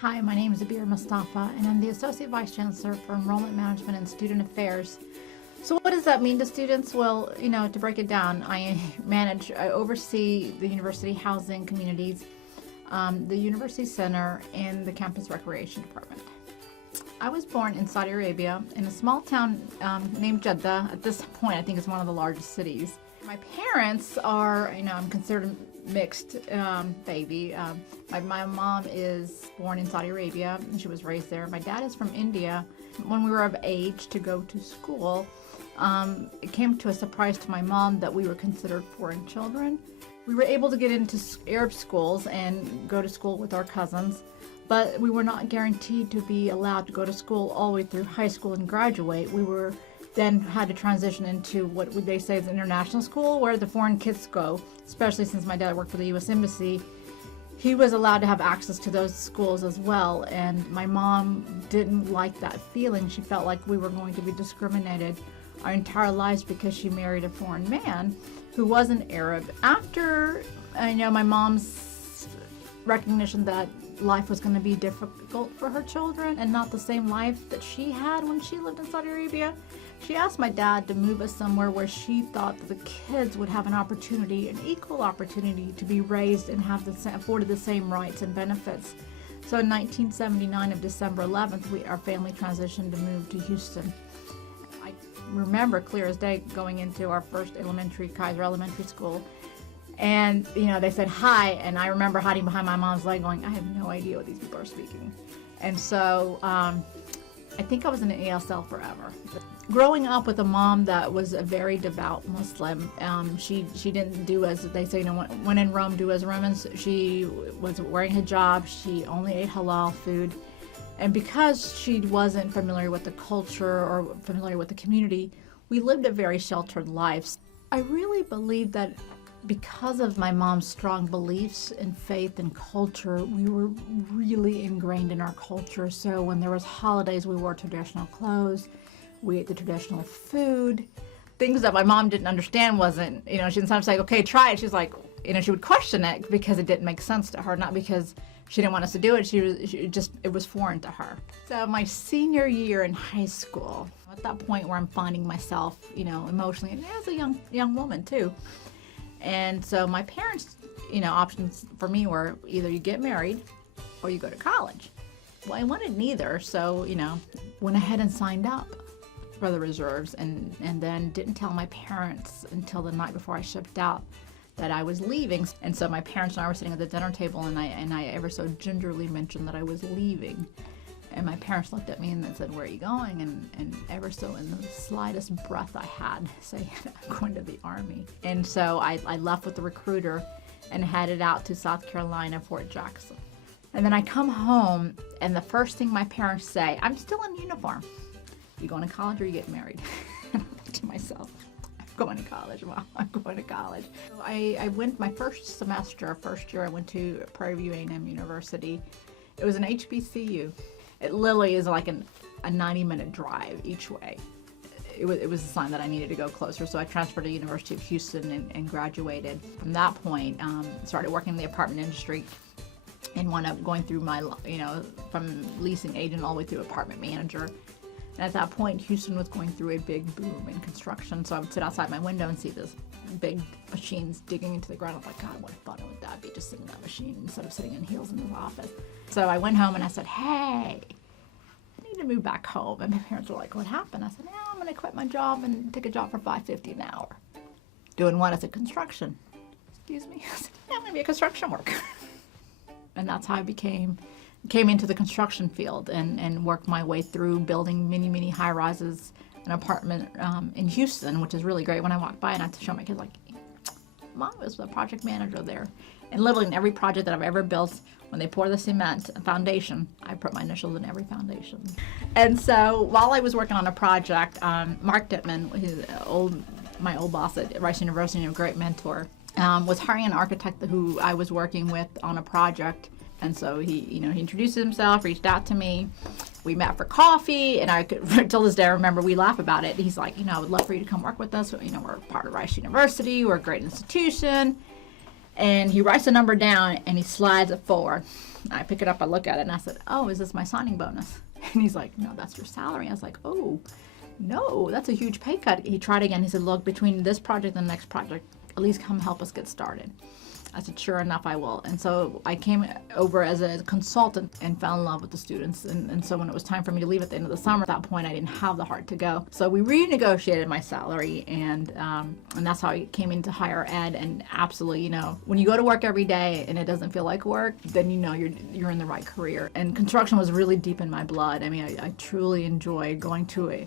Hi, my name is Abeer Mustafa, and I'm the Associate Vice Chancellor for Enrollment Management and Student Affairs. So what does that mean to students? Well, to break it down, I oversee the university housing communities, the university center, and the campus recreation department. I was born in Saudi Arabia in a small town named Jeddah. At this point, I think it's one of the largest cities. My parents are, I'm considered a mixed baby. My mom is born in Saudi Arabia, and she was raised there. My dad is from India. When we were of age to go to school, it came to a surprise to my mom that we were considered foreign children. We were able to get into Arab schools and go to school with our cousins, but we were not guaranteed to be allowed to go to school all the way through high school and graduate. We were then had to transition into what would they say is international school, where the foreign kids go, especially since my dad worked for the U.S. Embassy. He was allowed to have access to those schools as well, and my mom didn't like that feeling. She felt like we were going to be discriminated our entire lives because she married a foreign man who wasn't Arab. After, my mom's recognition that life was going to be difficult for her children and not the same life that she had when she lived in Saudi Arabia, she asked my dad to move us somewhere where she thought that the kids would have an equal opportunity to be raised and have afforded the same rights and benefits. So in 1979, of December 11th, our family transitioned to move to Houston. I remember clear as day going into our first Kaiser Elementary School. And, they said hi, and I remember hiding behind my mom's leg going, I have no idea what these people are speaking. And so I think I was in an ESL forever. Growing up with a mom that was a very devout Muslim, she didn't do as they say, when in Rome, do as Romans. She was wearing hijab, she only ate halal food. And because she wasn't familiar with the culture or familiar with the community, we lived a very sheltered life. I really believe that because of my mom's strong beliefs in faith and culture, we were really ingrained in our culture. So when there was holidays, we wore traditional clothes, we ate the traditional food. Things that my mom didn't understand wasn't, she'd sometimes say, okay, try it. She's like, she would question it because it didn't make sense to her, not because she didn't want us to do it. It was foreign to her. So my senior year in high school, at that point where I'm finding myself, emotionally, and as a young woman too. And so my parents, options for me were either you get married or you go to college. Well, I wanted neither, so, went ahead and signed up for the reserves and then didn't tell my parents until the night before I shipped out that I was leaving. And so my parents and I were sitting at the dinner table, and I ever so gingerly mentioned that I was leaving. And my parents looked at me and they said, where are you going? And ever so in the slightest breath I had, saying, I'm going to the Army. And so I left with the recruiter and headed out to South Carolina, Fort Jackson. And then I come home, and the first thing my parents say, I'm still in uniform. You going to college or you get married? And I think to myself, I'm going to college, Mom. I'm going to college. So I went my first year, I went to Prairie View A&M University. It was an HBCU. It literally is like a 90-minute drive each way. It was a sign that I needed to go closer, so I transferred to the University of Houston and graduated. From that point, started working in the apartment industry and wound up going through my, from leasing agent all the way through apartment manager. And at that point, Houston was going through a big boom in construction, so I would sit outside my window and see this big machines digging into the ground. I'm like, God, what fun would that be, just sitting in that machine instead of sitting in heels in his office. So I went home and I said, hey, I need to move back home. And my parents were like, what happened? I said, I'm going to quit my job and take a job for $5.50 an hour. Doing what? I said, construction. Excuse me? I said, I'm going to be a construction worker. And that's how I came into the construction field and worked my way through building many high-rises, an apartment in Houston, which is really great. When I walk by and I have to show my kids, like, Mom was the project manager there. And literally in every project that I've ever built, when they pour the cement foundation, I put my initials in every foundation. And so while I was working on a project, Mark Dittman, my old boss at Rice University, a great mentor, was hiring an architect who I was working with on a project. And so he introduced himself, reached out to me. We met for coffee, and I could, till this day, I remember we laugh about it. He's like, I would love for you to come work with us. We're part of Rice University. We're a great institution. And he writes the number down and he slides it forward. I pick it up, I look at it, and I said, oh, is this my signing bonus? And he's like, no, that's your salary. I was like, oh, no, that's a huge pay cut. He tried again. He said, look, between this project and the next project, at least come help us get started. I said, sure enough, I will. And so I came over as a consultant and fell in love with the students. And so when it was time for me to leave at the end of the summer, at that point, I didn't have the heart to go. So we renegotiated my salary, and that's how I came into higher ed. And absolutely, you know, when you go to work every day and it doesn't feel like work, then you know you're in the right career. And construction was really deep in my blood. I mean, I truly enjoy going to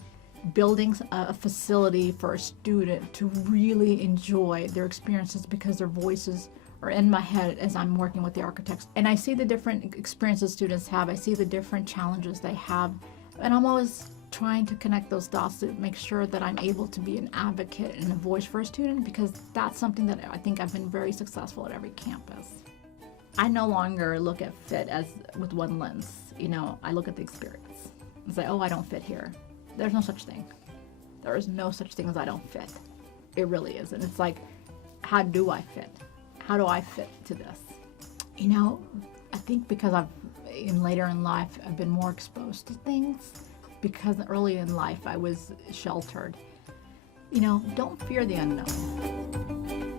building a facility for a student to really enjoy their experiences, because their voices are in my head as I'm working with the architects. And I see the different experiences students have. I see the different challenges they have. And I'm always trying to connect those dots to make sure that I'm able to be an advocate and a voice for a student, because that's something that I think I've been very successful at every campus. I no longer look at fit as with one lens. You know, I look at the experience and say, oh, I don't fit here. There's no such thing. There is no such thing as I don't fit. It really is. And it's like, how do I fit? How do I fit to this? You know, I think because later in life, I've been more exposed to things, because early in life I was sheltered. You know, don't fear the unknown.